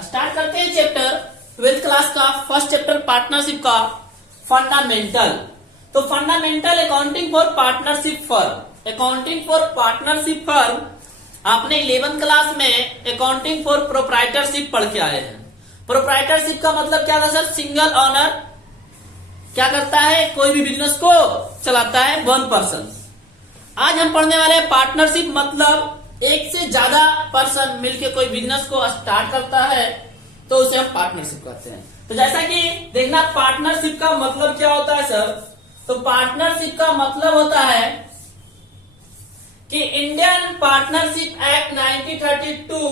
Start करते हैं chapter 12th class का फर्स्ट चैप्टर पार्टनरशिप का फंडामेंटल। तो fundamental accounting for partnership firm. Accounting for partnership firm आपने 11th क्लास में अकाउंटिंग फॉर प्रोप्राइटरशिप पढ़ के आए हैं। प्रोप्राइटरशिप का मतलब क्या था सर? सिंगल ऑनर क्या करता है? कोई भी बिजनेस को चलाता है, वन पर्सन। आज हम पढ़ने वाले हैं पार्टनरशिप, मतलब एक से ज्यादा पर्सन मिलकर कोई बिजनेस को स्टार्ट करता है तो उसे हम पार्टनरशिप कहते हैं। तो जैसा कि देखना पार्टनरशिप का मतलब क्या होता है सर? तो पार्टनरशिप का मतलब होता है कि Indian partnership act 1932,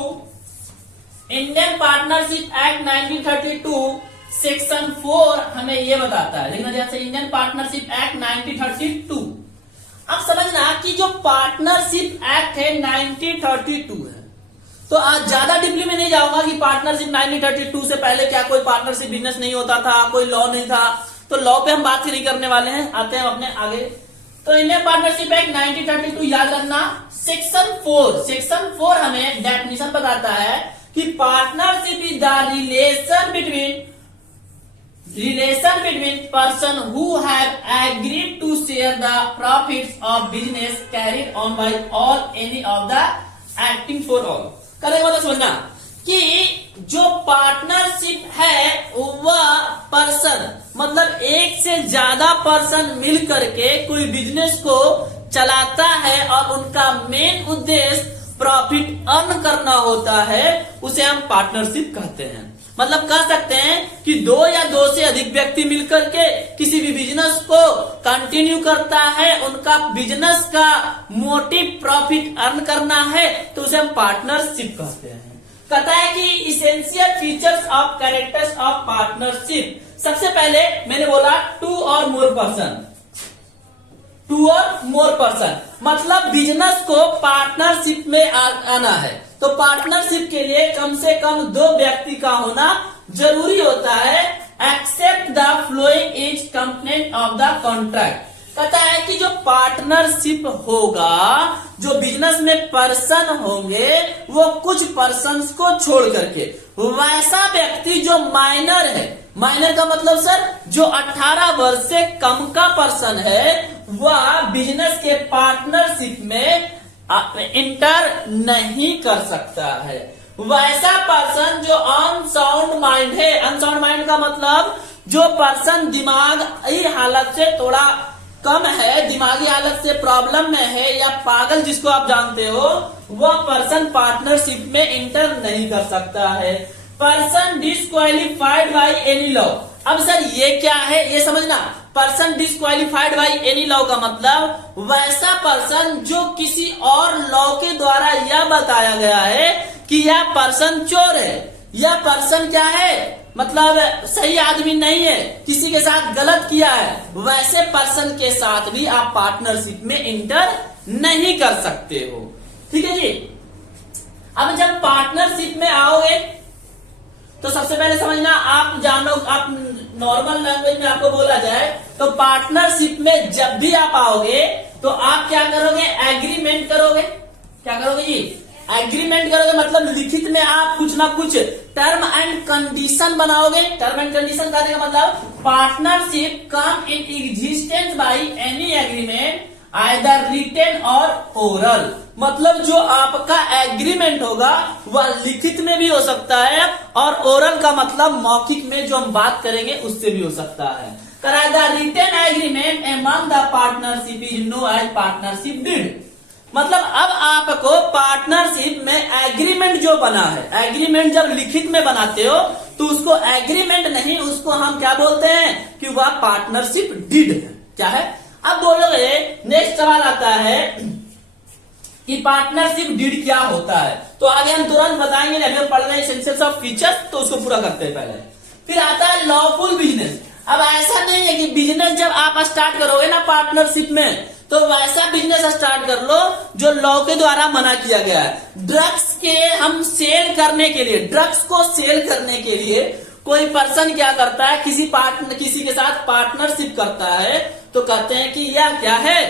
Indian partnership act 1932 section 4 हमें ये बताता है। देखना जैसे इंडियन पार्टनरशिप एक्ट 1932, अब समझना कि जो पार्टनरशिप एक्ट है 1932 है। तो आज ज्यादा डीपली में नहीं जाऊंगा कि पार्टनरशिप 1932 से पहले क्या कोई पार्टनरशिप बिजनेस नहीं होता था, कोई लॉ नहीं था, तो लॉ पे हम बात नहीं करने वाले हैं। आते हैं अपने आगे। तो इंडियन पार्टनरशिप एक्ट 1932 याद रखना, सेक्शन 4 हमें डेफिनेशन बताता है कि partnership is the relation between person who have agreed to share the profits of business carried on by all any of the acting for all। करें मतलब समझना कि जो पार्टनरशिप है वह पर्सन, मतलब एक से ज्यादा पर्सन मिल करके कोई बिजनेस को चलाता है और उनका मेन उद्देश्य प्रॉफिट अर्न करना होता है, उसे हम पार्टनरशिप कहते हैं। मतलब कह सकते हैं कि दो या दो से अधिक व्यक्ति मिलकर के किसी भी बिजनेस को कंटिन्यू करता है, उनका बिजनेस का मोटिव प्रॉफिट अर्न करना है, तो उसे हम पार्टनरशिप कहते हैं। कहता है कि essential features of characters of partnership. सबसे पहले मैंने बोला टू और मोर पर्सन, मतलब बिजनेस को पार्टनरशिप में आना है तो पार्टनरशिप के लिए कम से कम दो व्यक्ति का होना जरूरी होता है, except the following is component of the contract. कहता है कि जो पार्टनरशिप होगा, जो बिजनेस में पर्सन होंगे, वो कुछ पर्सन्स को छोड़ करके वैसा व्यक्ति जो माइनर है, माइनर का मतलब सर जो 18 वर्ष से कम का पर्सन है, वह बिजनेस के पार्टनरशिप में इंटर नहीं कर सकता है। वैसा पर्सन जो अनसाउंड माइंड है, अनसाउंड माइंड का मतलब जो पर्सन दिमागी हालत से थोड़ा कम है, दिमागी हालत से प्रॉब्लम में है, या पागल जिसको आप जानते हो, वह पर्सन पार्टनरशिप में इंटर नहीं कर सकता है। Person disqualified by any law. अब सर ये क्या है ये समझना। Person disqualified by any law का मतलब वैसा पर्सन जो किसी और लॉ के द्वारा यह बताया गया है कि यह पर्सन चोर है, यह पर्सन क्या है, मतलब सही आदमी नहीं है, किसी के साथ गलत किया है, वैसे पर्सन के साथ भी आप पार्टनरशिप में इंटर नहीं कर सकते हो। ठीक है जी। अब जब पार्टनरशिप में आओगे तो सबसे पहले समझना, आप जानो, आप नॉर्मल लैंग्वेज में आपको बोला जाए तो पार्टनरशिप में जब भी आप आओगे तो आप क्या करोगे? एग्रीमेंट करोगे। क्या करोगे जी? एग्रीमेंट करोगे, मतलब लिखित में आप कुछ ना कुछ टर्म एंड कंडीशन बनाओगे। टर्म एंड कंडीशन का मतलब partnership come in existence by any agreement either written or oral. मतलब जो आपका एग्रीमेंट होगा वह लिखित में भी हो सकता है और ओरल का मतलब मौखिक में जो हम बात करेंगे उससे भी हो सकता है। The written agreement among the partnership is known as partnership deed. मतलब अब आपको पार्टनरशिप में एग्रीमेंट जो बना है, एग्रीमेंट जब लिखित में बनाते हो तो उसको एग्रीमेंट नहीं, उसको हम क्या बोलते हैं कि वह पार्टनरशिप डीड है। क्या है? अब बोलोगे, नेक्स्ट सवाल आता है कि पार्टनरशिप डीड क्या होता है, तो आगे हम तुरंत बताएंगे। अभी हम पढ़ रहे हैं एसेंशियल्स ऑफ फीचर्स, तो उसको पूरा करते हैं पहले। फिर आता है लॉफुल बिजनेस। अब ऐसा नहीं है कि बिजनेस जब आप स्टार्ट करोगे ना पार्टनरशिप में, तो वैसा बिजनेस स्टार्ट कर लो जो लॉ के द्वारा मना किया गया है। ड्रग्स के हम सेल करने के लिए, ड्रग्स को सेल करने के लिए कोई पर्सन क्या करता है, किसी के साथ पार्टनरशिप करता है, तो कहते हैं कि यह क्या है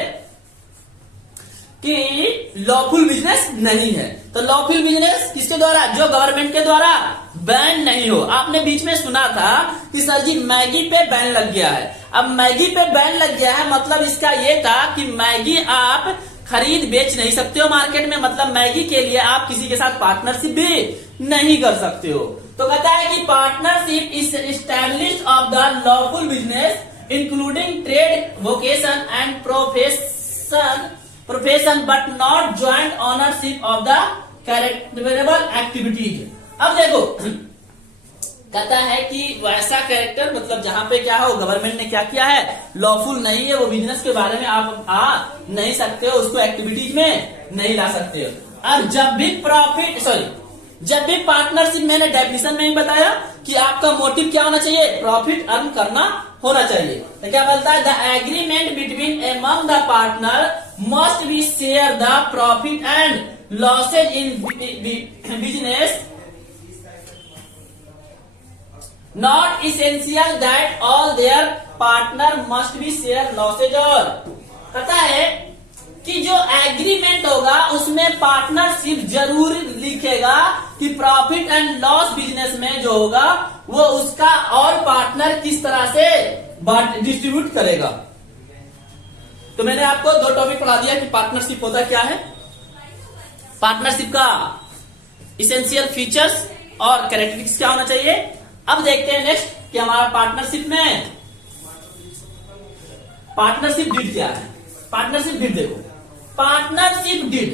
कि लॉफुल बिजनेस नहीं है। तो लॉफुल बिजनेस किसके द्वारा? जो गवर्नमेंट के द्वारा बैन नहीं हो। आपने बीच में सुना था कि सर जी मैगी पे बैन लग गया है। अब मैगी पे बैन लग गया है मतलब इसका ये था कि मैगी आप खरीद बेच नहीं सकते हो मार्केट में, मतलब मैगी के लिए आप किसी के साथ पार्टनरशिप भी नहीं कर सकते हो। तो कहता है कि partnership is established of the lawful business including trade vocation and profession but not joint ownership of the characterable activities. अब देखो कहता है कि वैसा कैरेक्टर मतलब जहां पे क्या हो, गवर्नमेंट ने क्या किया है, लॉफुल नहीं है, वो बिजनेस के बारे में आप आ नहीं सकते हो, उसको एक्टिविटीज में नहीं ला सकते हो। और जब भी पार्टनरशिप, मैंने डेफिनेशन में ही बताया कि आपका मोटिव क्या होना चाहिए, प्रॉफिट अर्न करना होना चाहिए। तो क्या बोलता है, the agreement between among the partner must be share the profit and losses in business, not essential that all there partner must be share losses. और कहता है कि जो एग्रीमेंट होगा उसमें पार्टनरशिप जरूर लिखेगा कि प्रॉफिट एंड लॉस बिजनेस में जो होगा वो उसका और पार्टनर किस तरह से डिस्ट्रीब्यूट करेगा। तो मैंने आपको दो टॉपिक पढ़ा दिया कि पार्टनरशिप होता क्या है, पार्टनरशिप का इसेंशियल फीचर्स और कैरेक्टरिस्टिक्स क्या होना चाहिए। अब देखते हैं नेक्स्ट कि हमारा पार्टनरशिप में पार्टनरशिप डीड क्या है। पार्टनरशिप डीड देखो, पार्टनरशिप डीड